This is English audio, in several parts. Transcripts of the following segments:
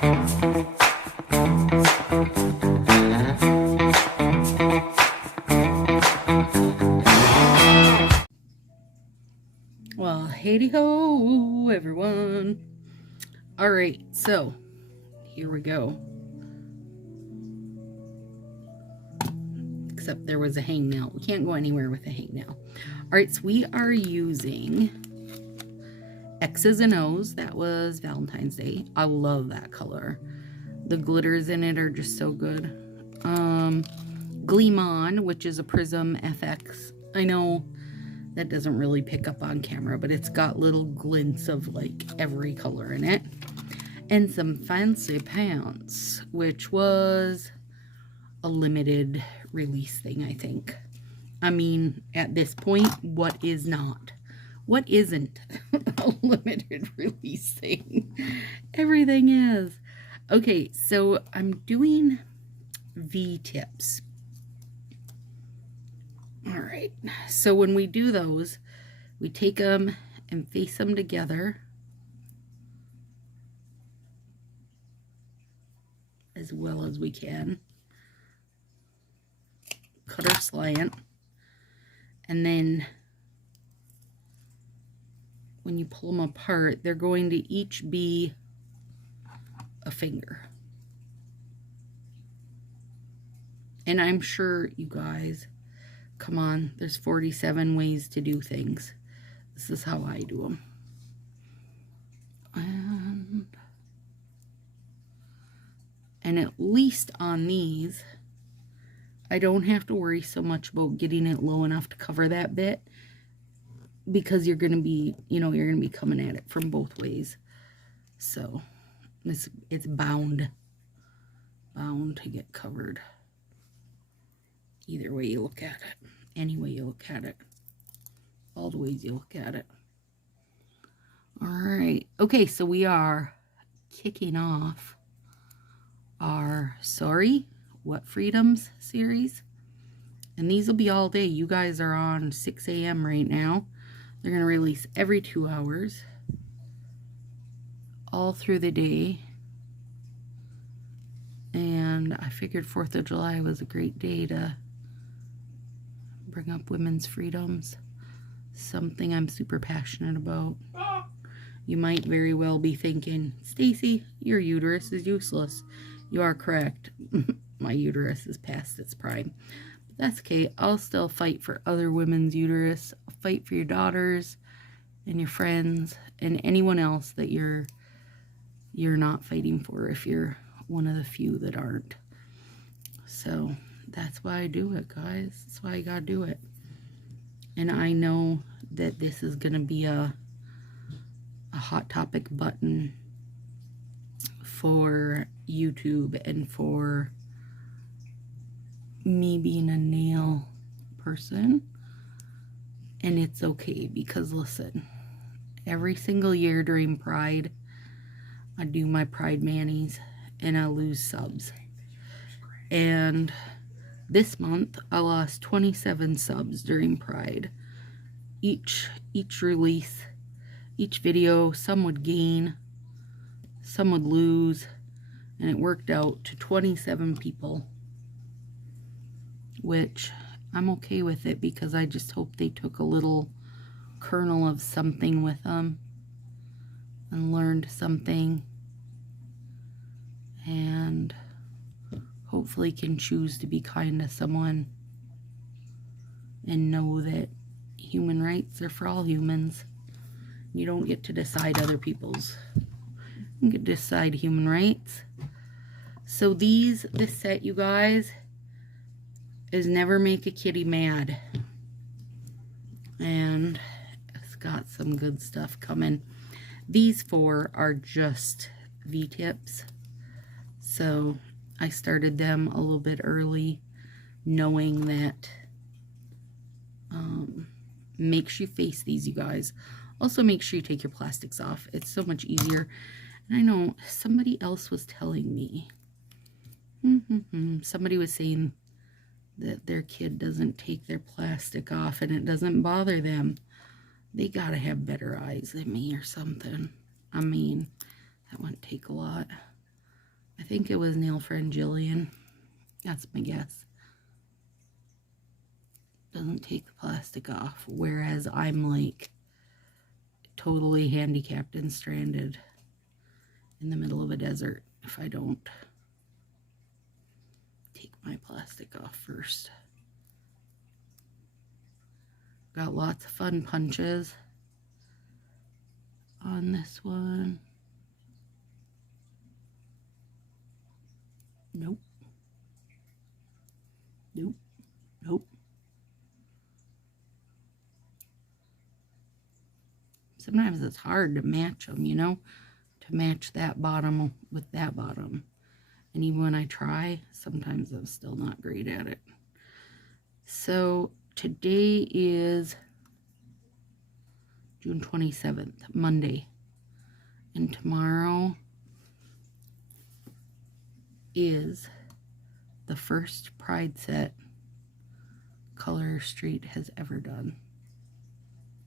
Well, hey ho, everyone. All right, so here we go. Except there was a hangnail. We can't go anywhere with a hangnail. All right, so we are using X's and O's. That was Valentine's Day. I love that color. The glitters in it are just so good. Gleam On, which is a Prism FX. I know that doesn't really pick up on camera, but it's got little glints of like every color in it. And some Fancy Pants, which was a limited release thing, I think. I mean, at this point, what is not? What isn't a limited release thing? Everything is. Okay, so I'm doing V-tips. All right, so when we do those, we take them and face them together as well as we can. Cut our slant, and then when you pull them apart, they're going to each be a finger. And I'm sure you guys, come on, there's 47 ways to do things. This is how I do them. And at least on these, I don't have to worry so much about getting it low enough to cover that bit, because you're going to be, you're going to be coming at it from both ways. So it's bound to get covered. Either way you look at it, any way you look at it, all the ways you look at it. All right. Okay, so we are kicking off our Sorry, What Freedoms series. And these will be all day. You guys are on 6 a.m. right now. They're going to release every 2 hours. All through the day. And I figured 4th of July was a great day to bring up women's freedoms. Something I'm super passionate about. You might very well be thinking, Stacy, your uterus is useless. You are correct. My uterus is past its prime. But that's okay. I'll still fight for other women's uterus. I'll fight for your daughters and your friends and anyone else that you're not fighting for, if you're one of the few that aren't. So that's why I do it, guys. That's why I gotta do it. And I know that this is gonna be a hot topic button for YouTube and for me being a nail person. And it's okay, because listen, every single year during Pride, I do my Pride manis and I lose subs. And this month I lost 27 subs during Pride. Each release, each video, some would gain, some would lose, and it worked out to 27 people, which I'm okay with it, because I just hope they took a little kernel of something with them and learned something, and hopefully can choose to be kind to someone and know that human rights are for all humans. You don't get to decide other people's. You get to decide human rights. So this set, you guys, is Never Make a Kitty Mad. And it's got some good stuff coming. These 4 are just V-tips. So I started them a little bit early, knowing that make sure you face these, you guys. Also, make sure you take your plastics off. It's so much easier. And I know somebody else was telling me, somebody was saying that their kid doesn't take their plastic off and it doesn't bother them. They gotta have better eyes than me or something. I mean, that wouldn't take a lot. I think it was nail friend Jillian. That's my guess. Doesn't take the plastic off, whereas I'm like totally handicapped and stranded in the middle of a desert if I don't take my plastic off first. Got lots of fun punches on this one. Nope. Nope. Nope. Sometimes it's hard to match them, you know, to match that bottom with that bottom. And even when I try, sometimes I'm still not great at it. So today is June 27th, Monday. And tomorrow is the first Pride set Color Street has ever done.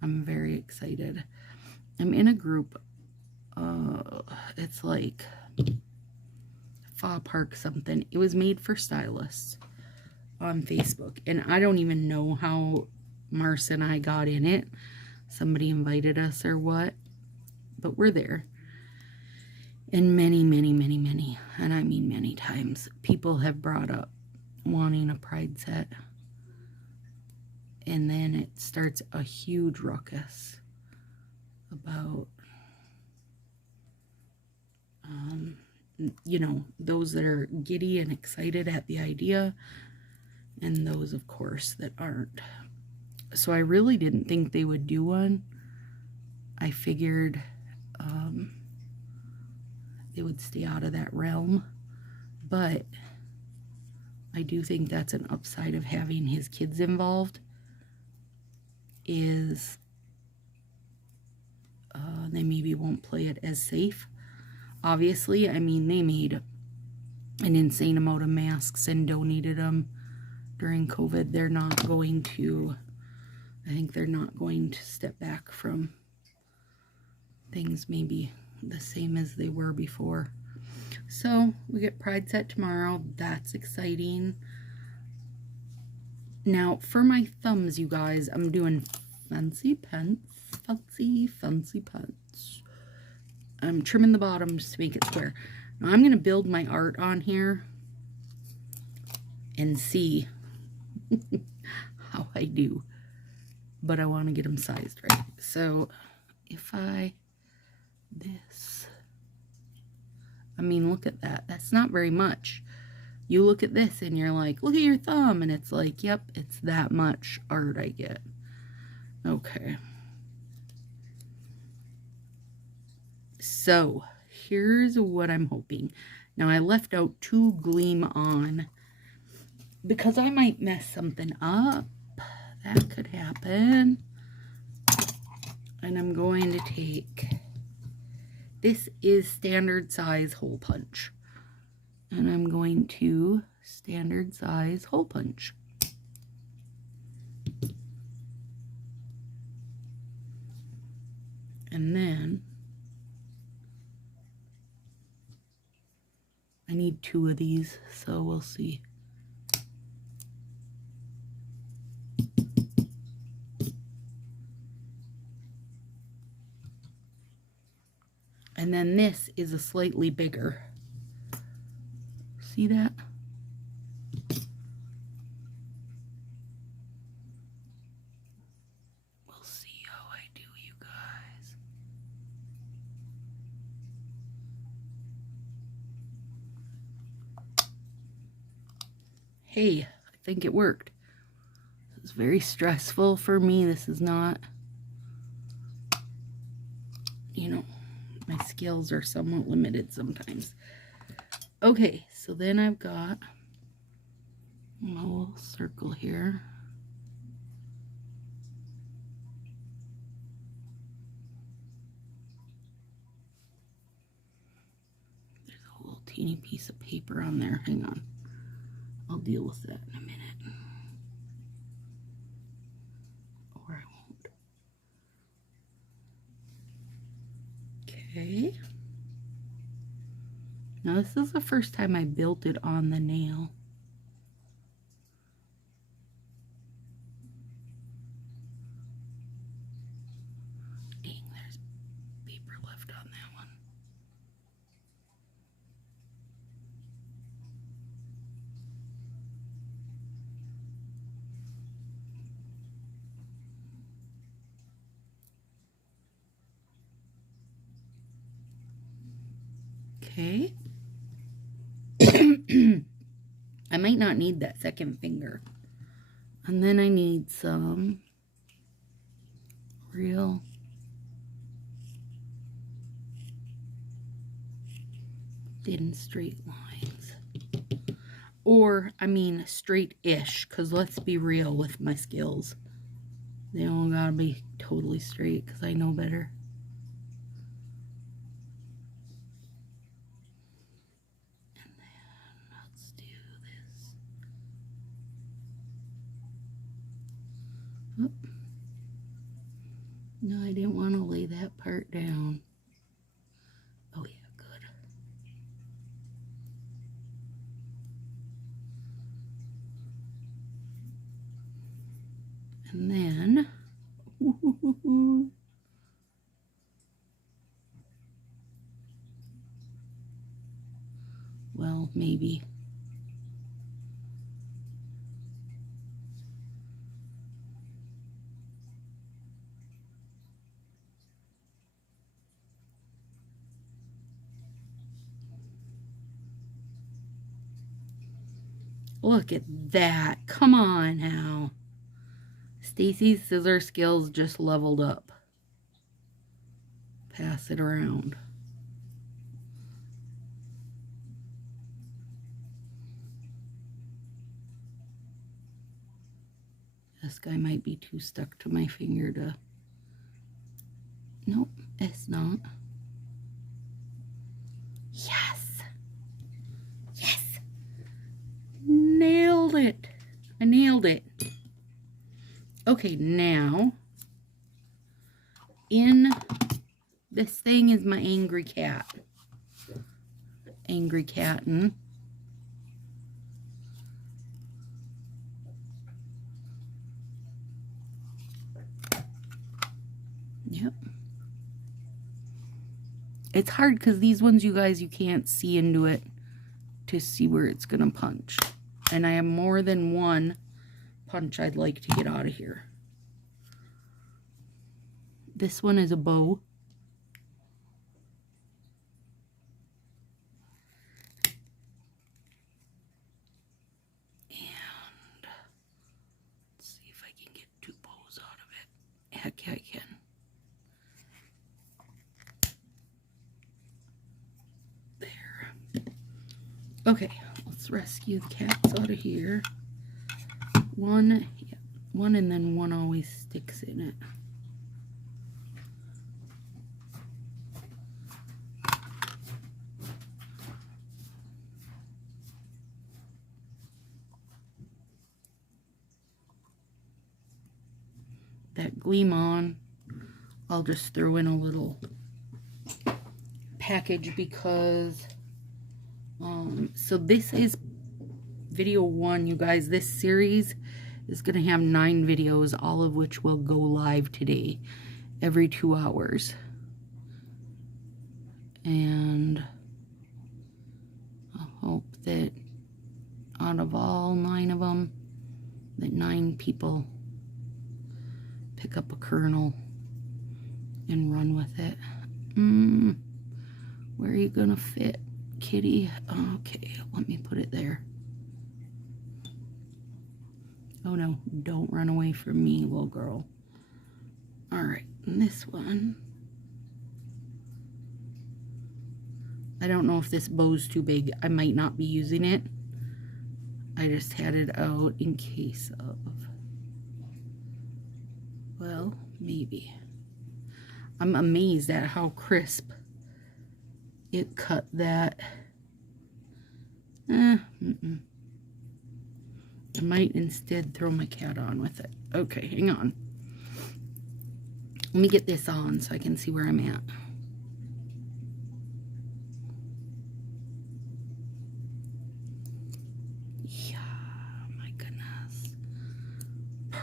I'm very excited. I'm in a group, it's like Fa Park something. It was made for stylists on Facebook, and I don't even know how Marcia and I got in it. Somebody invited us or what, but we're there. And many, and I mean many times, people have brought up wanting a Pride set. And then it starts a huge ruckus about, you know, those that are giddy and excited at the idea, and those, of course, that aren't. So I really didn't think they would do one. I figured they would stay out of that realm. But I do think that's an upside of having his kids involved. Is they maybe won't play it as safe. Obviously, I mean, they made an insane amount of masks and donated them during COVID. They're not going to, I think they're not going to step back from things maybe the same as they were before. So we get Pride set tomorrow. That's exciting. Now, for my thumbs, you guys, I'm doing fancy pants. I'm trimming the bottoms to make it square. Now, I'm going to build my art on here and see how I do. But I want to get them sized right. So, if I... this... I mean, look at that. That's not very much. You look at this and you're like, look at your thumb. And it's like, yep, it's that much art I get. Okay. So, here's what I'm hoping. Now, I left out 2 Gleam On because I might mess something up. That could happen. And I'm going to take... this is standard size hole punch. And I'm going to standard size hole punch. And then I need 2 of these, so we'll see. And then this is a slightly bigger. See that? We'll see how I do, you guys. Hey, I think it worked. This is very stressful for me. This is not, you know, my skills are somewhat limited sometimes. Okay, so then I've got my little circle here. There's a little teeny piece of paper on there. Hang on. I'll deal with that in a minute. Or I won't. Okay. Now this is the first time I built it on the nail. Dang, there's paper left on that one. Okay. I might not need that second finger. And then I need some real thin straight lines. Or, I mean, straight-ish, because let's be real with my skills. They don't gotta be totally straight, because I know better. And then, let's do this. Oh. No, I didn't want to lay that part down. Oh yeah, good. And then, well, maybe. Look at that. Come on now. Stacy's scissor skills just leveled up. Pass it around. This guy might be too stuck to my finger to... Nope, it's not. Yes! Yes! Nailed it! I nailed it. Okay, now, in this thing is my angry cat. Angry Catin. Yep. It's hard because these ones, you guys, you can't see into it to see where it's going to punch. And I have more than one punch I'd like to get out of here. This one is a bow. And let's see if I can get two bows out of it. Heck yeah, I can. There. Okay, let's rescue the cats out of here. One, yeah, one, and then one always sticks in it. That gleam on, I'll just throw in a little package because so this is video 1, you guys. This series is going to have 9 videos, all of which will go live today, every 2 hours. And I hope that out of all 9 of them, that 9 people pick up a kernel and run with it. Where are you gonna fit, kitty? Okay, let me put it there. Oh no, don't run away from me, little girl. Alright, and this one. I don't know if this bow's too big. I might not be using it. I just had it out in case of. Well, maybe. I'm amazed at how crisp it cut that. I might instead throw my cat on with it. Okay, hang on. Let me get this on so I can see where I'm at.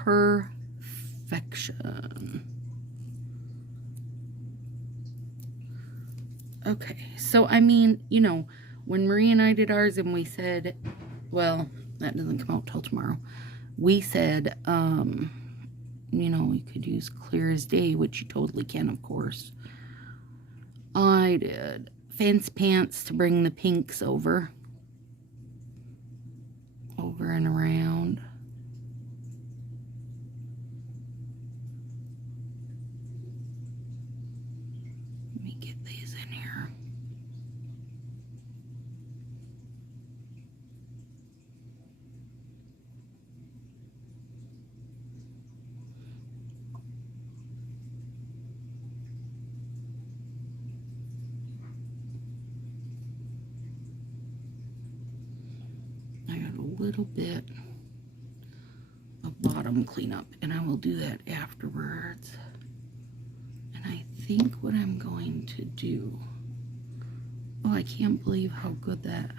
perfection. Okay, so I mean, you know, when Marie and I did ours and we said, well, that doesn't come out till tomorrow. We said, you know, we could use clear as day, which you totally can, of course. I did fancy pants to bring the pinks over and around. Let me get these in here. I got a little bit of bottom cleanup, and I will do that afterwards. And I think what I'm going to do, oh, I can't believe how good that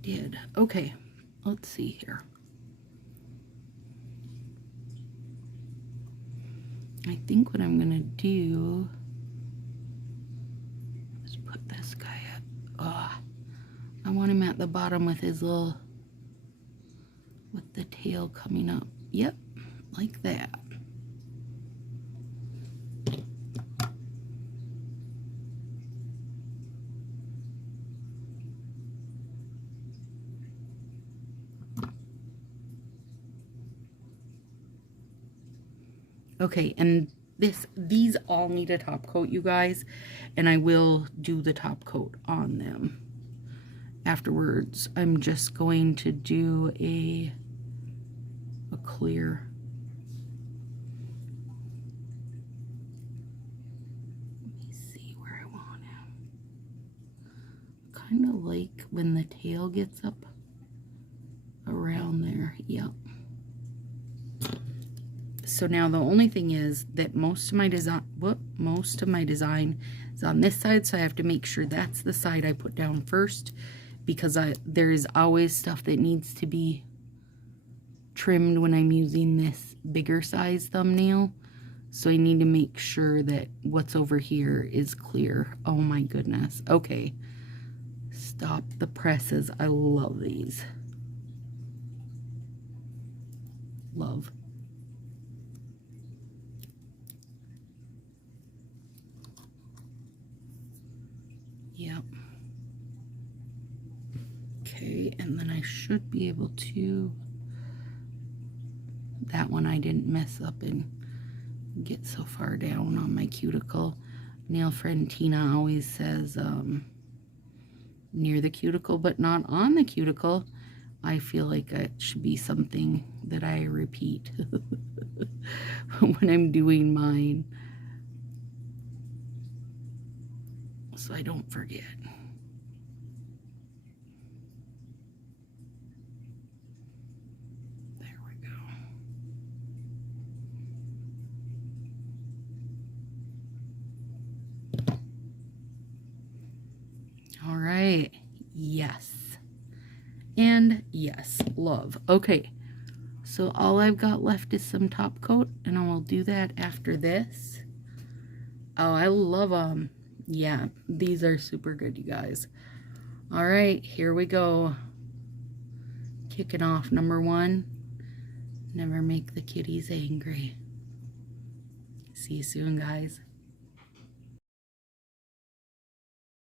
did. Okay, let's see here. I think what I'm gonna do is put this guy at, I want him at the bottom with his little, with the tail coming up. Yep, like that. Okay, and these all need a top coat, you guys, and I will do the top coat on them afterwards. I'm just going to do a clear. Let me see where I want him. Kind of like when the tail gets up around there. Yep. So now the only thing is that most of my design is on this side, so I have to make sure that's the side I put down first, because there is always stuff that needs to be trimmed when I'm using this bigger size thumbnail. So I need to make sure that what's over here is clear. Oh my goodness. Okay. Stop the presses. I love these. Love. Yep. Okay, and then I should be able to, that one I didn't mess up and get so far down on my cuticle. Nail friend Tina always says near the cuticle, but not on the cuticle. I feel like it should be something that I repeat when I'm doing mine, so I don't forget. There we go. All right. Yes. And yes, love. Okay. So all I've got left is some top coat, and I will do that after this. Oh, I love them. Yeah, these are super good, you guys. All right, here we go. Kicking off number 1. Never make the kitties angry. See you soon, guys.